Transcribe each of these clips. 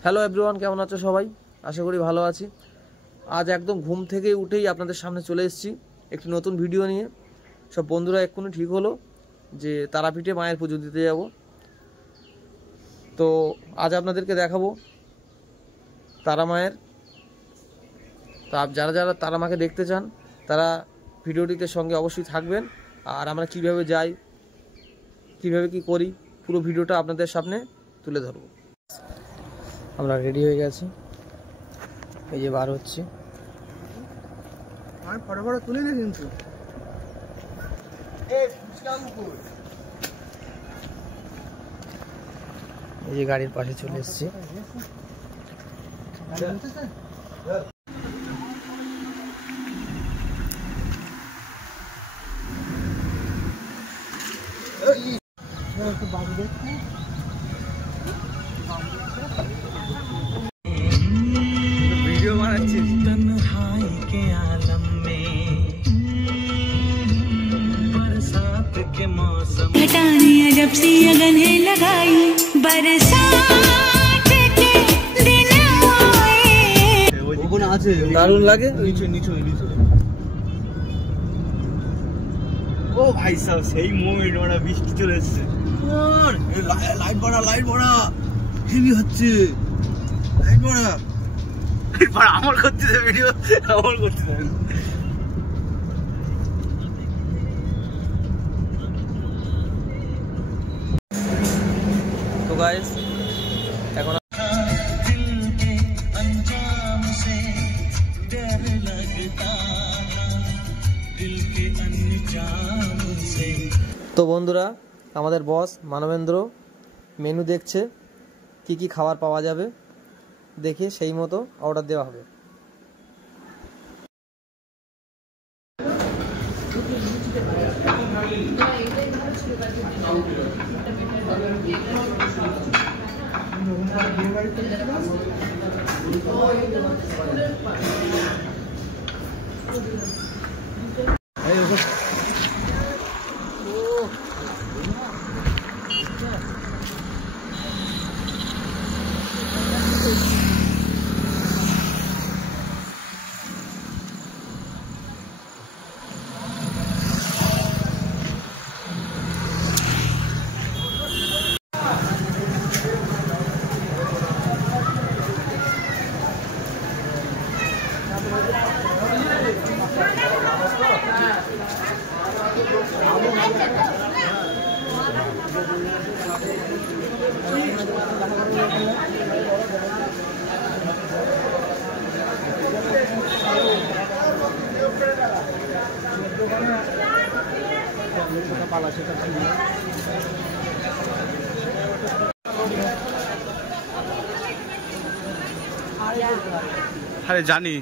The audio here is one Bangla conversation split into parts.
হ্যালো এভরিওয়ান, কেমন আছো সবাই? আশা করি ভালো আছি। আজ একদম ঘুম থেকে উঠেই আপনাদের সামনে চলে এসেছি একটি নতুন ভিডিও নিয়ে। সব বন্ধুরা এক্ষুনি ঠিক হলো যে তারাপীঠে মায়ের পুজো দিতে যাব। তো আজ আপনাদেরকে দেখাবো তারা মায়ের। তো যারা যারা তারা মাকে দেখতে চান তারা ভিডিওটিতে সঙ্গে অবশ্যই থাকবেন। আর আমরা কিভাবে যাই, কিভাবে কি করি, পুরো ভিডিওটা আপনাদের সামনে তুলে ধরবো। আমরা রেডি হয়ে গেছি, এই যে বার হচ্ছে। ফটো ফটো তুলে না কিন্তু এই যে গাড়ির পাশে চলে এসেছি। ভিডিও বানাচ্ছি। तन्हाई के आलम में बरसात के मौसम घटानिया जब सी अगन है लगाई बरसात के दिन आए। ওখানে আছে, দারুণ লাগে। নিচে নিচে নিচে ও ভাই সাহেব, সেই মোমেন্ট ওরা বৃষ্টি চলে এসেছে। লাইট বড়া হেভি হচ্ছে। লাইট বড়া আমার করতে ভিডিও আমার করতে। তো গাইস এখন তো বন্ধুরা, আমাদের বস মানবেন্দ্র মেনু দেখছে কি কি খাবার পাওয়া যাবে, দেখে সেই মতো অর্ডার দেওয়া হবে। আরে জানি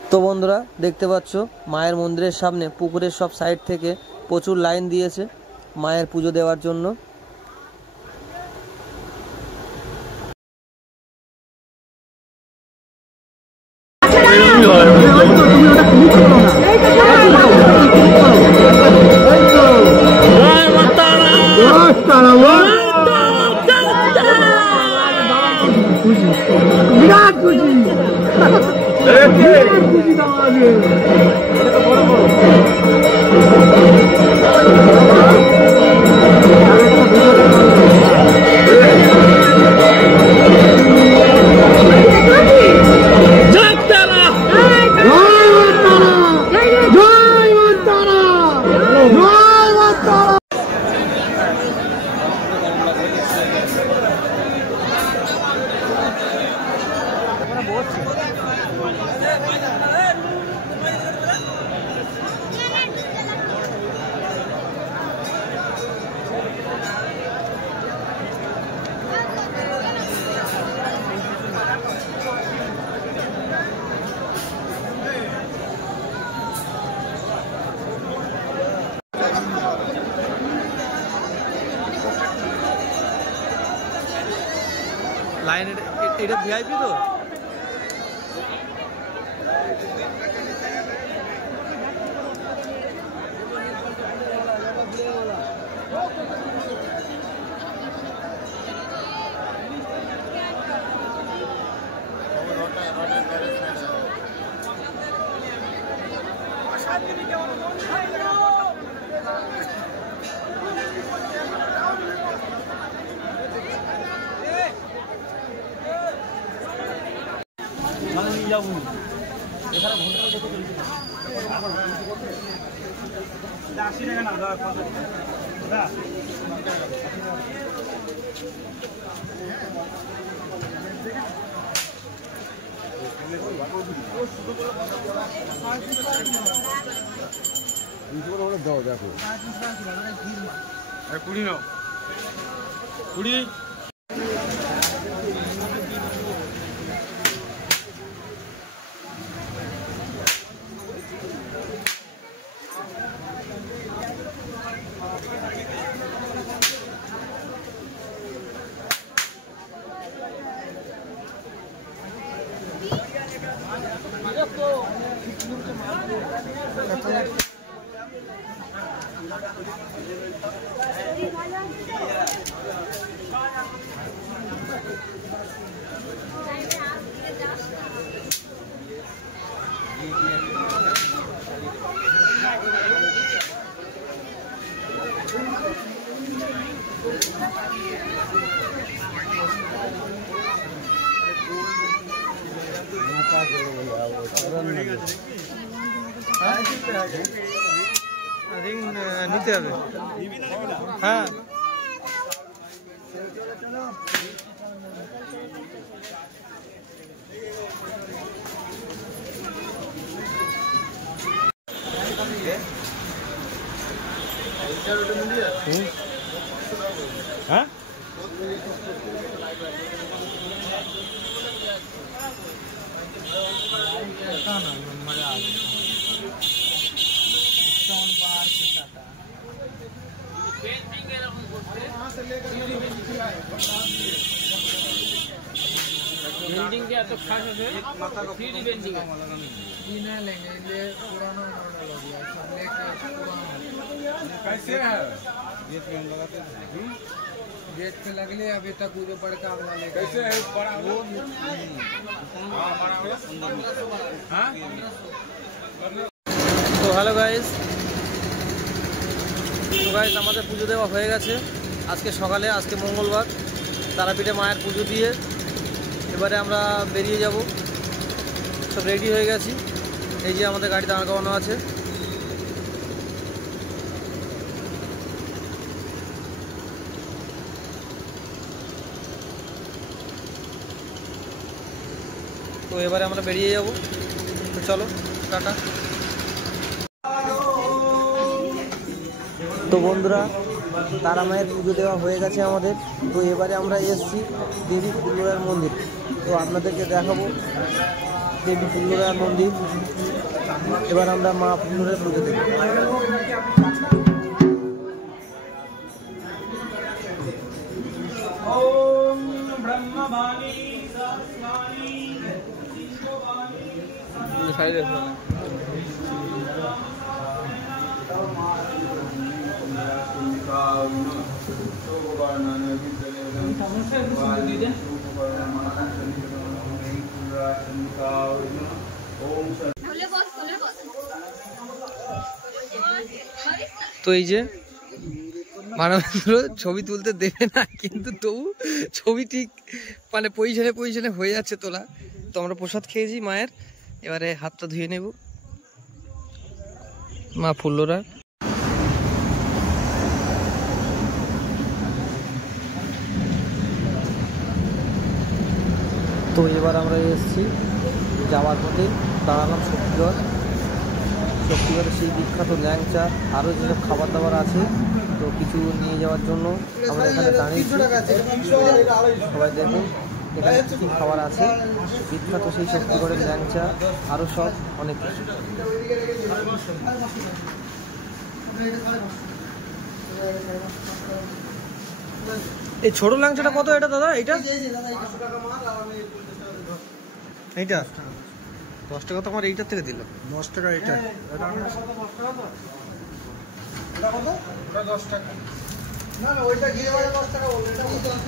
তো বন্ধুরা দেখতে পাচ্ছ মায়ের মন্দিরের সামনে পুকুরের সব সাইড থেকে প্রচুর লাইন দিয়েছে মায়ের পুজো দেওয়ার জন্য। তুমি লাইন এটা ভিআইপি তো দেখো 20 নাও 20 রিং নিতে হবে হ্যাঁ হ্যাঁ बेंडिंग के तो खास है 3D बेंडिंग है जीना लेंगे ये पुराना मॉडल हो गया सब लेके पुराना कैसे है ये पे हम लगाते हैं गेट पे लगले अभी तक वो जो बड़का वाला कैसे है बड़ा वो हां बड़ा हां তো হ্যালো গাইস আমাদের পুজো দেওয়া হয়ে গেছে আজকে সকালে আজকে মঙ্গলবার তারাপীঠে মায়ের পুজো দিয়ে এবারে আমরা বেরিয়ে যাব সব রেডি হয়ে গেছি এই যে আমাদের গাড়ি দাঁড় করানো আছে তো এবারে আমরা বেরিয়ে যাব তো চলো টাটা তো বন্ধুরা তারা মায়ের পুজো দেওয়া হয়ে গেছে আমাদের তো এবারে আমরা এসেছি দেবী ফুল্লরার মন্দির তো আপনাদেরকে দেখাবো দেবী ফুল্লরার মন্দির এবার আমরা মা ফুল্লরের পুজো দেব ओम ब्रह्मवाणी सरस्वती शिववाणी साइड তো এই যে মানবেন্দ্র ছবি তুলতে দেবে না, কিন্তু তবু ছবি ঠিক মানে পজিশনে হয়ে যাচ্ছে তোলা। তো আমরা প্রসাদ খেয়েছি মায়ের, এবারে হাতটা ধুয়ে নেব। মা ফুল্লরা তো এবার আমরা এসেছি যাওয়ার পথে দাঁড়ালাম শক্তিগড়ের সেই বিখ্যাত ল্যাংচা, আরও যেসব খাবার দাবার আছে তো কিছু নিয়ে যাওয়ার জন্য আমরা এখানে দাঁড়িয়েছি। সবাই দেখুন এখানে কী খাবার আছে, বিখ্যাত সেই শক্তিগড়ের ল্যাংচা, আরও সব অনেক কিছু। এই ছোট ল্যাংচাটা কত এটা দাদা? এইটা এইটা 10 টাকা তো আমার এইটার থেকে দিল। 10 টাকা এটা। ওটা 10 টাকা। না ওইটা গিয়ে 10 টাকা বলবে, এটা 10 টাকা।